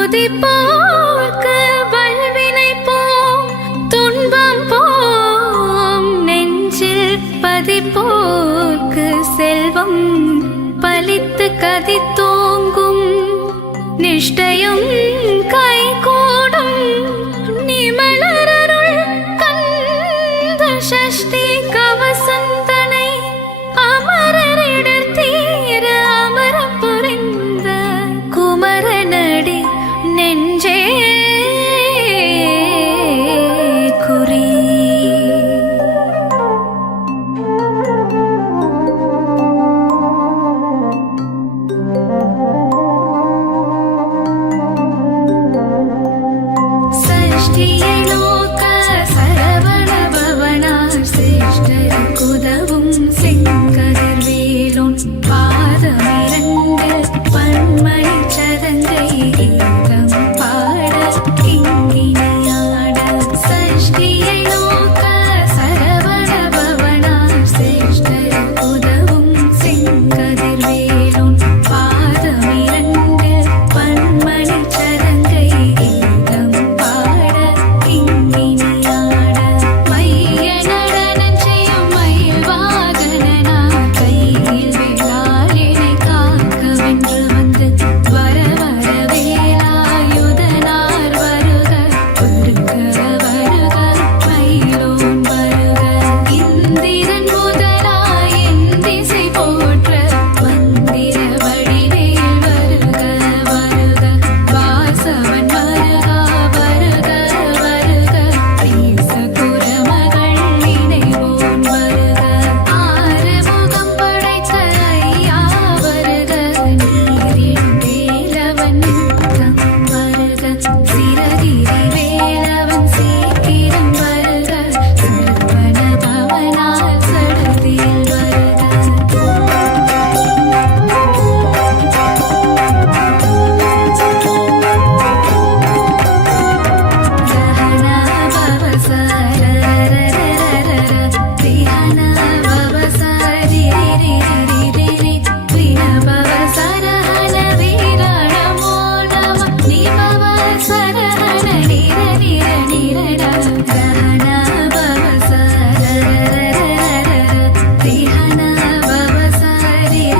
துதிப்போர்க்கு வல்வினை போம் துன்பம் போம் நெஞ்சில் பதிப்போர்க்கு செல்வம் பலித்து கதித்தோங்கும் நிஷ்டையும் கைகூடும் நிமலரருள் கந்த சஷ்டி கவசந்தனை அமரரிடர் தீர அமர புரிந்த குமரனடி நெஞ்சே குறி. சஷ்டியை நோக்க சரவண பவனார் சிரேஷ்டருக்குதவும் செங்கதிர்வேலோன் பாதமிரண்டில் பன்மணி சதங்கை கீதம் பாட கிங்கினியாட. சஷ்டியை நோக்க சரவண பவனார் சிரேஷ்டருக்குதவும் செங்கதிர்வேலோன் பாதமிரண்டில் பன்மணி சதங்கை கீதம் பாட கிங்கினியாட. மைய நடனம் செய்யும் மயில் வாகனனார் கையில் வேளாளினை காக்க வென்று வந்து வர வர வேலாயுதனார் வருக வருக வருக மயிலோன் வருக. இந்திரன் முதலாய் எந்திசை போற்ற மந்திர வடிவேல் வருக வருக. வாசவன் வருக வருக வருக. தேச குரமகள் நினைவோன் வருக. ஆறுமுகம் படைத்த ஐயா வருக. நீரின் வேலவன் நித்தம் வருக. சிரகிரி வேலவன் சீக்கிரம் வருக. சரவண பவனார் சடதியில் வருக. சஹனா பவசரரரரரர திஹனா பவசரிரிரிரிரிரி வின பவசரஹன வீரண மோனம நிபவசரஹன நிரநிரநிரட. சஹனா பவசரரரரரர திஹனா பவசரிரிரிரிரி